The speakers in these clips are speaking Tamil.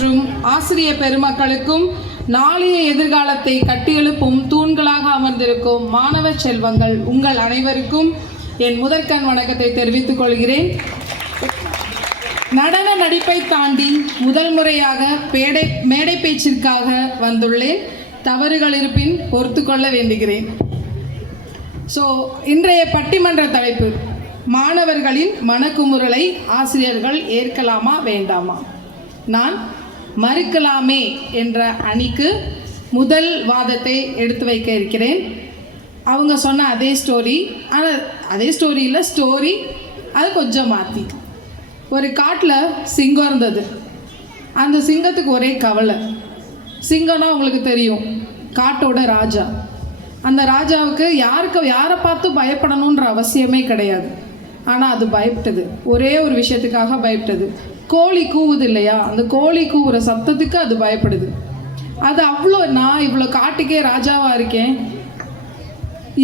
மற்றும் ஆசிரிய பெருமக்களுக்கும் நாளைய எதிர்காலத்தை கட்டியெழுப்பும் தூண்களாக அமர்ந்திருக்கும் மாணவ செல்வங்கள் உங்கள் அனைவருக்கும் என் முதற்கண் வணக்கத்தை தெரிவித்துக் கொள்கிறேன். நடன நடிப்பை தாண்டி முதல் முறையாக மேடை பேச்சிற்காக வந்துள்ளேன். தவறுகள் இருப்பின் பொறுத்து கொள்ள வேண்டுகிறேன். இன்றைய பட்டிமன்ற தலைப்பு மாணவர்களின் மனக்குமுறலை ஆசிரியர்கள் ஏற்கலாமா வேண்டாமா. நான் மறுக்கலாமே என்ற அணிக்கு முதல் வாதத்தை எடுத்து வைக்க இருக்கிறேன். அவங்க சொன்ன அதே ஸ்டோரி, ஆனால் அதே ஸ்டோரி இல்லை, ஸ்டோரி அது கொஞ்சம் மாற்றி. ஒரு காட்டில் சிங்கம் இருந்தது. அந்த சிங்கத்துக்கு ஒரே கவலை. சிங்கம்னா உங்களுக்கு தெரியும், காட்டோட ராஜா. அந்த ராஜாவுக்கு யாரை பார்த்து பயப்படணுன்ற அவசியமே கிடையாது. ஆனால் அது பயப்பட்டது, ஒரே ஒரு விஷயத்துக்காக பயப்பட்டது. கோழி கூவுது இல்லையா, அந்த கோழி கூவுற சத்தத்துக்கு அது பயப்படுது. அது நான் இவ்வளோ காட்டுக்கே ராஜாவாக இருக்கேன்,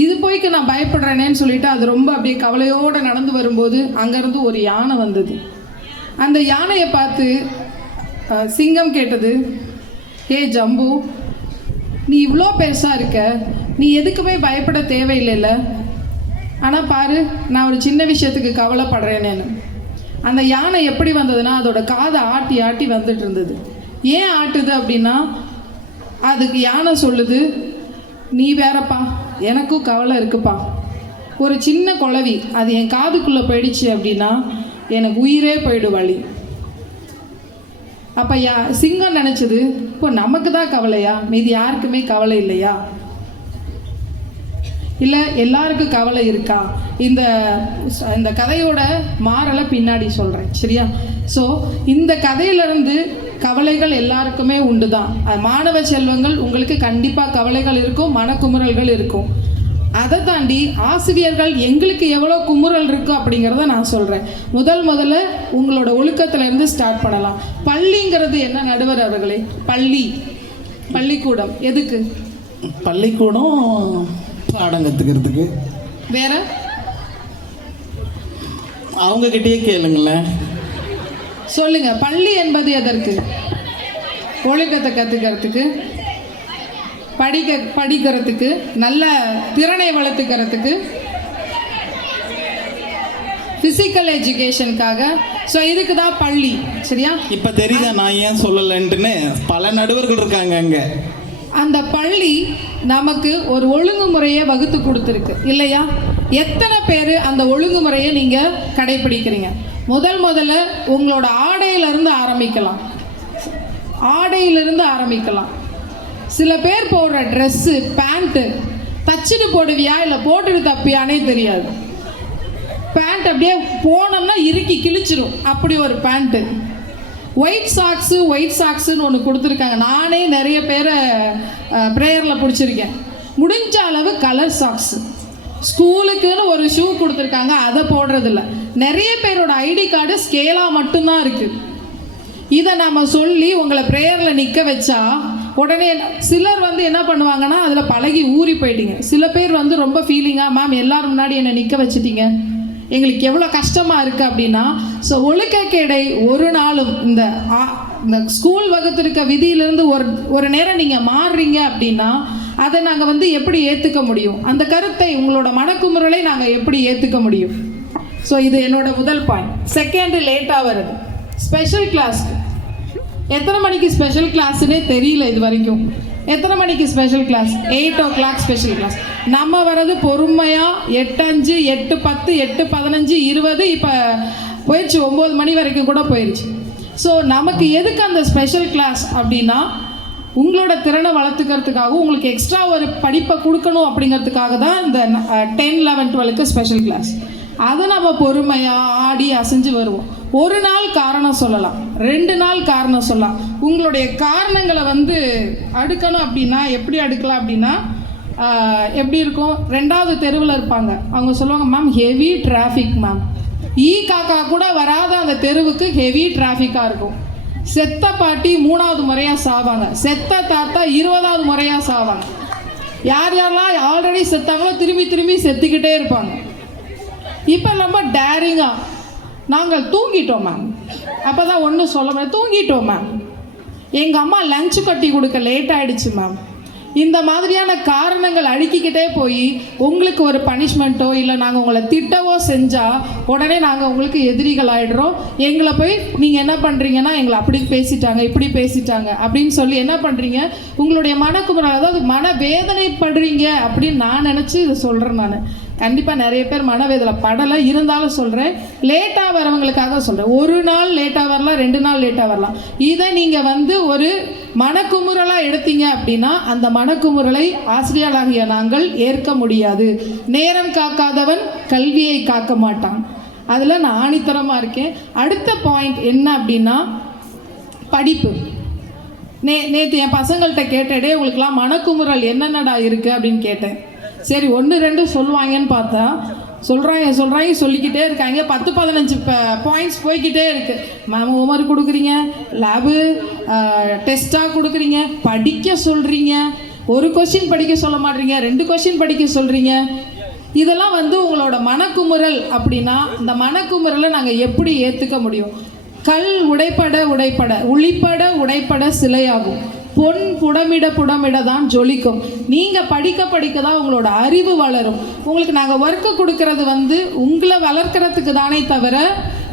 இது போய்க்கு நான் பயப்படுறேனேன்னு சொல்லிட்டு அது ரொம்ப அப்படியே கவலையோடு நடந்து வரும்போது அங்கேருந்து ஒரு யானை வந்தது. அந்த யானையை பார்த்து சிங்கம் கேட்டது, ஹே ஜம்பு, நீ இவ்வளோ பெருசாக இருக்க, நீ எதுக்குமே பயப்பட தேவையில்லைல்ல. ஆனால் பாரு, நான் ஒரு சின்ன விஷயத்துக்கு கவலைப்படுறேனேன்னு. அந்த யானை எப்படி வந்ததுன்னா அதோட காதை ஆட்டி ஆட்டி வந்துட்டு இருந்தது. ஏன் ஆட்டுது அப்படின்னா, அதுக்கு யானை சொல்லுது, நீ வேறப்பா, எனக்கும் கவலை இருக்குப்பா. ஒரு சின்ன குளவி அது என் காதுக்குள்ளே போயிடுச்சு அப்படின்னா எனக்கு உயிரே போயிடு வழி. அப்போ சிங்கம் நினச்சது, இப்போ நமக்கு தான் கவலையா, மீதி யாருக்குமே கவலை இல்லையா, இல்லை எல்லாருக்கும் கவலை இருக்கா? இந்த கதையோட மாறலை பின்னாடி சொல்கிறேன், சரியா? இந்த கதையிலிருந்து கவலைகள் எல்லாருக்குமே உண்டு தான். மாணவ செல்வங்கள் உங்களுக்கு கண்டிப்பாக கவலைகள் இருக்கும், மனக்குமுறல்கள் இருக்கும். அதை தாண்டி ஆசிரியர்கள் எங்களுக்கு எவ்வளோ குமுறல் இருக்குது அப்படிங்கிறத நான் சொல்கிறேன். முதல்ல உங்களோட ஒழுக்கத்திலேருந்து ஸ்டார்ட் பண்ணலாம். பள்ளிங்கிறது என்ன நடுவர் அவர்களே? பள்ளிக்கூடம் எதுக்கு? பள்ளிக்கூடம் பாடம் கற்றுக்கிறதுக்கு. வேற அவங்கக்கிட்டே கேளுங்களேன், சொல்லுங்க. பள்ளி என்பது எதற்கு? ஒழுக்கத்தை கற்றுக்கிறதுக்கு, படிக்கிறதுக்கு, நல்ல திறனை வளர்த்துக்கிறதுக்கு, ஃபிசிக்கல் எஜுகேஷனுக்காக. இதுக்கு தான் பள்ளி, சரியா? இப்போ தெரியுதா நான் ஏன் சொல்லலைன்ட்டுன்னு? பல நடுவர்கள் இருக்காங்க அங்கே. அந்த பள்ளி நமக்கு ஒரு ஒழுங்குமுறையை வகுத்து கொடுத்துருக்கு இல்லையா? எத்தனை பேர் அந்த ஒழுங்குமுறையை நீங்கள் கடைபிடிக்கிறீங்க? முதல்ல உங்களோட ஆடையிலிருந்து ஆரம்பிக்கலாம். சில பேர் போடுற ட்ரெஸ்ஸு, பேண்ட்டு தச்சுட்டு போடுவியா இல்லை போட்டுட்டு தப்பியானே தெரியாது. பேண்ட் அப்படியே போனோம்னா இறுக்கி கிழிச்சிடும், அப்படி ஒரு பேண்ட்டு. ஒயிட் சாக்ஸுன்னு ஒன்று கொடுத்துருக்காங்க. நானே நிறைய பேரை ப்ரேயரில் பிடிச்சிருக்கேன். முடிஞ்ச அளவு கலர் சாக்ஸு. ஸ்கூலுக்குன்னு ஒரு ஷூ கொடுத்துருக்காங்க, அதை போடுறதில்ல. நிறைய பேரோட ஐடி கார்டு ஸ்கேலாக மட்டும்தான் இருக்குது. இதை நம்ம சொல்லி உங்களை ப்ரேயரில் நிற்க வச்சா உடனே சிலர் என்ன பண்ணுவாங்கன்னா அதில் பழகி ஊறி போயிட்டீங்க. சில பேர் ரொம்ப ஃபீலிங்காக, மேம் எல்லாரும் முன்னாடி என்னை நிற்க வச்சுட்டீங்க, எங்களுக்கு எவ்வளோ கஷ்டமாக இருக்குது அப்படின்னா. ஒழுக்கக்கேடை ஒரு நாளும் இந்த ஸ்கூல் வகுத்திருக்க விதியிலேருந்து ஒரு நேரம் நீங்கள் மாறுறீங்க அப்படின்னா அதை நாங்கள் எப்படி ஏற்றுக்க முடியும்? அந்த கருத்தை, உங்களோட மனக்குமுறலை நாங்கள் எப்படி ஏற்றுக்க முடியும்? இது என்னோட முதல் பாயிண்ட். செகண்டு, லேட்டாக வருது. ஸ்பெஷல் கிளாஸ்க்கு எத்தனை மணிக்கு ஸ்பெஷல் கிளாஸ்ன்னே தெரியல இது வரைக்கும். எத்தனை மணிக்கு special class? 8 o'clock special class. நம்ம வர்றது பொறுமையாக 8:05, 8:10, 8:15, 20, இப்போ போயிடுச்சு 9 மணி வரைக்கும் கூட போயிடுச்சு. நமக்கு எதுக்கு அந்த ஸ்பெஷல் கிளாஸ் அப்படின்னா, உங்களோட திறனை வளர்த்துக்கிறதுக்காகவும் உங்களுக்கு எக்ஸ்ட்ரா ஒரு படிப்பை கொடுக்கணும் அப்படிங்கிறதுக்காக தான் இந்த 10, 11, 12க்கு ஸ்பெஷல் கிளாஸ். அதை நம்ம பொறுமையாக ஆடி அசைஞ்சு வருவோம். ஒரு நாள் காரணம் சொல்லலாம், 2 நாள் காரணம் சொல்லலாம். உங்களுடைய காரணங்களை அடுக்கணும் அப்படின்னா எப்படி அடுக்கலாம் அப்படின்னா, எப்படி இருக்கும்? 2வது தெருவில் இருப்பாங்க, அவங்க சொல்லுவாங்க, மேம் ஹெவி டிராஃபிக் மேம். காக்கா கூட வராத அந்த தெருவுக்கு ஹெவி டிராஃபிக்காக இருக்கும். செத்த பாட்டி 3வது முறையாக சாவாங்க, செத்த தாத்தா 20வது முறையாக சாவாங்க. யாரெல்லாம் ஆல்ரெடி செத்தாங்களோ திரும்பி செத்துக்கிட்டே இருப்பாங்க. இப்போ ரொம்ப டேரிங்காக நாங்கள் தூங்கிட்டோம் மேம், அப்போ தான் ஒன்றும் சொல்ல முடியாது, தூங்கிட்டோம் மேம். எங்கள் அம்மா லஞ்சு கட்டி கொடுக்க லேட் ஆகிடுச்சு மேம். இந்த மாதிரியான காரணங்கள் அடுக்கிக்கிட்டே போய் உங்களுக்கு ஒரு பனிஷ்மெண்ட்டோ இல்லை நாங்கள் உங்களை திட்டவோ செஞ்சால் உடனே நாங்கள் உங்களுக்கு எதிரிகள் ஆகிடுறோம். எங்களை போய் நீங்கள் என்ன பண்ணுறீங்கன்னா எங்களை அப்படி பேசிட்டாங்க இப்படி பேசிட்டாங்க அப்படின்னு சொல்லி என்ன பண்ணுறீங்க, உங்களுடைய மனக்குமுறல், அதாவது மன வேதனைப்படுறீங்க அப்படின்னு நான் நினச்சி இதை சொல்கிறேன். நான் கண்டிப்பாக நிறைய பேர் மனவேதனை படலை, இருந்தாலும் சொல்கிறேன், லேட்டாக வரவங்களுக்காக சொல்கிறேன். ஒரு நாள் லேட்டாக வரலாம், 2 நாள் லேட்டாக வரலாம். இதை நீங்கள் ஒரு மனக்குமுறலாக எடுத்தீங்க அப்படின்னா அந்த மனக்குமுறலை ஆசிரியர்களாகிய நாங்கள் ஏற்க முடியாது. நேரம் காக்காதவன் கல்வியை காக்க மாட்டான். அதில் நான் ஆணித்தரமாக இருக்கேன். அடுத்த பாயிண்ட் என்ன அப்படின்னா படிப்பு. நேற்று என் பசங்கள்கிட்ட கேட்டடே உங்களுக்குலாம் மனக்குமுறல் என்னென்னடா இருக்குது அப்படின்னு கேட்டேன். சரி 1-2 சொல்லுவாங்கன்னு பார்த்தா சொல்கிறாங்க சொல்லிக்கிட்டே இருக்காங்க. 10-15 பாயிண்ட்ஸ் போய்கிட்டே இருக்குது. மேம் ஹோம்ஒர்க் கொடுக்குறீங்க, லேபு டெஸ்ட்டாக கொடுக்குறீங்க, படிக்க சொல்கிறீங்க, ஒரு கொஸ்டின் படிக்க சொல்ல மாட்டீங்க, 2 கொஸ்டின் படிக்க சொல்கிறீங்க. இதெல்லாம் உங்களோட மனக்குமுறல் அப்படின்னா இந்த மனக்குமுறலை நாங்கள் எப்படி ஏற்றுக்க முடியும்? கல் உடைப்பட உடைப்பட உளிப்பட உடைப்பட சிலையாகும், பொன் புடமிட தான் ஜொலிக்கும். நீங்கள் படிக்க தான் உங்களோட அறிவு வளரும். உங்களுக்கு நாங்கள் ஒர்க்கு கொடுக்கறது உங்களை வளர்க்கறதுக்கு தானே தவிர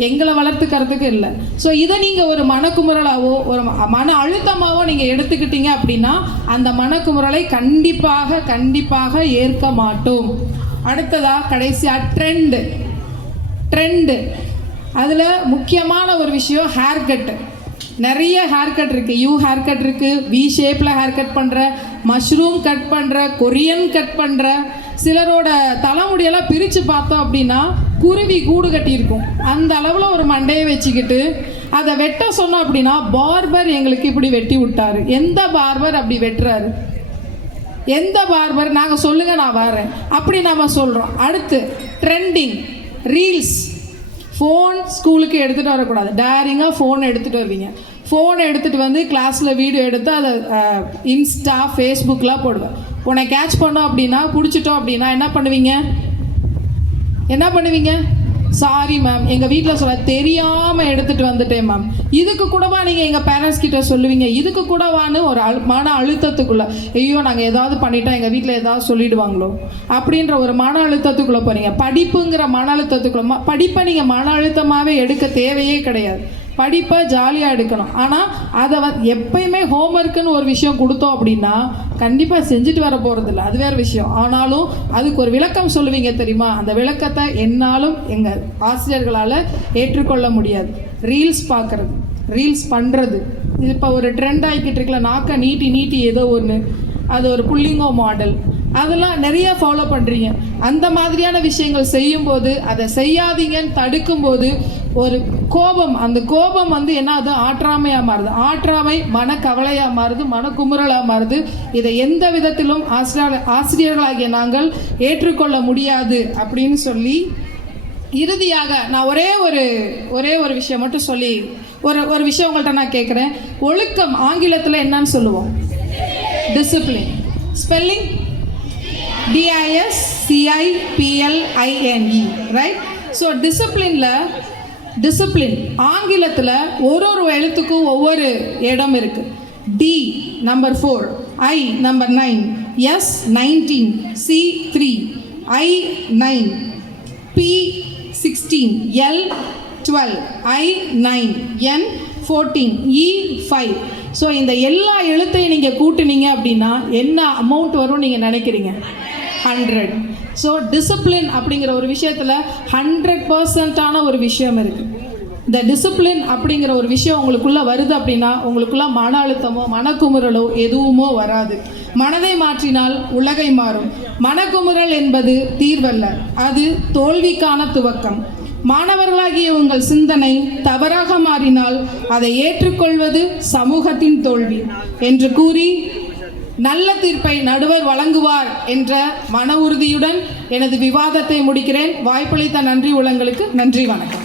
எங்களை வளர்த்துக்கிறதுக்கு இல்லை. ஸோ இதை நீங்கள் ஒரு மனக்குமுறலாவோ ஒரு மன அழுத்தமாகவோ நீங்கள் எடுத்துக்கிட்டீங்க அப்படின்னா அந்த மனக்குமுறலை கண்டிப்பாக ஏற்க மாட்டோம். அடுத்ததாக கடைசியாக ட்ரெண்டு. அதில் முக்கியமான ஒரு விஷயம் ஹேர் கட்டு. நிறைய ஹேர் கட் இருக்குது. ஹேர் கட் இருக்குது, வி ஷேப்பில் ஹேர் கட் பண்ணுற, மஷ்ரூம் கட் பண்ணுற, கொரியன் கட் பண்ணுற. சிலரோட தலைமுடியெல்லாம் பிரித்து பார்த்தோம் அப்படின்னா குருவி கூடு கட்டியிருக்கும். அந்த அளவில் ஒரு மண்டையை வச்சுக்கிட்டு அதை வெட்ட சொன்னோம் அப்படின்னா பார்பர் எங்களுக்கு இப்படி வெட்டி விட்டாரு. எந்த பார்பர் அப்படி வெட்டுறாரு? எந்த பார்பர்? நாங்கள் சொல்லுங்கள், நான் வரேன் அப்படி நம்ம சொல்கிறோம். அடுத்து ட்ரெண்டிங் ரீல்ஸ். ஃபோன் ஸ்கூலுக்கு எடுத்துகிட்டு வரக்கூடாது. டேரிங்காக ஃபோன் எடுத்துகிட்டு வருவீங்க. ஃபோனை எடுத்துகிட்டு கிளாஸில் வீடியோ எடுத்து அதை இன்ஸ்டா ஃபேஸ்புக்கெலாம் போடுவேன். உன்னை கேட்ச் பண்ணோம் அப்படின்னா பிடிச்சிட்டோம் அப்படின்னா என்ன பண்ணுவீங்க? சாரி மேம், எங்கள் வீட்டில் சொல்ல தெரியாமல் எடுத்துகிட்டு வந்துட்டேன் மேம். இதுக்கு கூடவா நீங்கள் எங்கள் பேரண்ட்ஸ் கிட்ட சொல்லுவீங்க? இதுக்கு கூடவான்னு ஒரு மன அழுத்தத்துக்குள்ளே, ஐயோ நாங்கள் ஏதாவது பண்ணிட்டோம் எங்கள் வீட்டில் ஏதாவது சொல்லிடுவாங்களோ அப்படின்ற ஒரு மன அழுத்தத்துக்குள்ளே போகிறீங்க. படிப்புங்கிற மன அழுத்தத்துக்குள்ளே படிப்பை நீங்கள் மன அழுத்தமாகவே எடுக்க தேவையே கிடையாது. படிப்பை ஜாலியாக எடுக்கணும். ஆனால் அதை எப்பயுமே ஹோம்ஒர்க்குன்னு ஒரு விஷயம் கொடுத்தோம் அப்படின்னா கண்டிப்பாக செஞ்சுட்டு வர போகிறதில்ல, அது வேறு விஷயம். ஆனாலும் அதுக்கு ஒரு விளக்கம் சொல்லுவீங்க தெரியுமா? அந்த விளக்கத்தை என்னாலும் எங்கள் ஆசிரியர்களால் ஏற்றுக்கொள்ள முடியாது. ரீல்ஸ் பார்க்குறது, ரீல்ஸ் பண்ணுறது, இது இப்போ ஒரு ட்ரெண்ட் ஆகிக்கிட்டு இருக்குல்ல, நாக்கை நீட்டி ஏதோ ஒன்று, அது ஒரு புல்லிங்கோ மாடல், அதெல்லாம் நிறைய ஃபாலோ பண்ணுறீங்க. அந்த மாதிரியான விஷயங்கள் செய்யும்போது அதை செய்யாதீங்கன்னு தடுக்கும்போது ஒரு கோபம், அந்த கோபம் என்ன அது ஆற்றாமையாக மாறுது. ஆற்றாமை மனக்கவலையாக மாறுது, மனக்குமுறலாக மாறுது. இதை எந்த விதத்திலும் ஆசிரியர்களாகிய நாங்கள் ஏற்றுக்கொள்ள முடியாது அப்படின்னு சொல்லி இறுதியாக நான் ஒரே ஒரு விஷயம் மட்டும் சொல்லி ஒரு விஷயம் உங்கள்கிட்ட நான் கேட்குறேன். ஒழுக்கம் ஆங்கிலத்தில் என்னன்னு சொல்லுவோம்? Discipline. Spelling DISCIPLINE, right? So discipline ஆங்கிலத்தில் ஒரு எழுத்துக்கும் ஒவ்வொரு இடம் இருக்குது. D number 4, I number 9, S 19, C 3, I 9, P 16, L 12, I 9, N 14, E 5. So இந்த எல்லா எழுத்தையும் நீங்கள் கூட்டினீங்க அப்படின்னா என்ன அமௌண்ட் வரும் நீங்கள் நினைக்கிறீங்க? 100. ஸோ டிசிப்ளின் அப்படிங்கிற ஒரு விஷயத்தில் 100% ஒரு விஷயம் இருக்குது. இந்த டிசிப்ளின் அப்படிங்கிற ஒரு விஷயம் உங்களுக்குள்ளே வருது அப்படின்னா உங்களுக்குள்ள மன அழுத்தமோ மனக்குமுறலோ எதுவுமோ வராது. மனதை மாற்றினால் உலகை மாறும். மனக்குமுறல் என்பது தீர்வல்ல, அது தோல்விக்கான துவக்கம். மாணவர்களாகிய உங்கள் சிந்தனை தவறாக மாறினால் அதை ஏற்றுக்கொள்வது சமூகத்தின் தோல்வி என்று கூறி நல்ல தீர்ப்பை நடுவர் வழங்குவார் என்ற மன உறுதியுடன் எனது விவாதத்தை முடிக்கிறேன். வாய்ப்பளித்த நன்றி உள்ளங்களுக்கு நன்றி, வணக்கம்.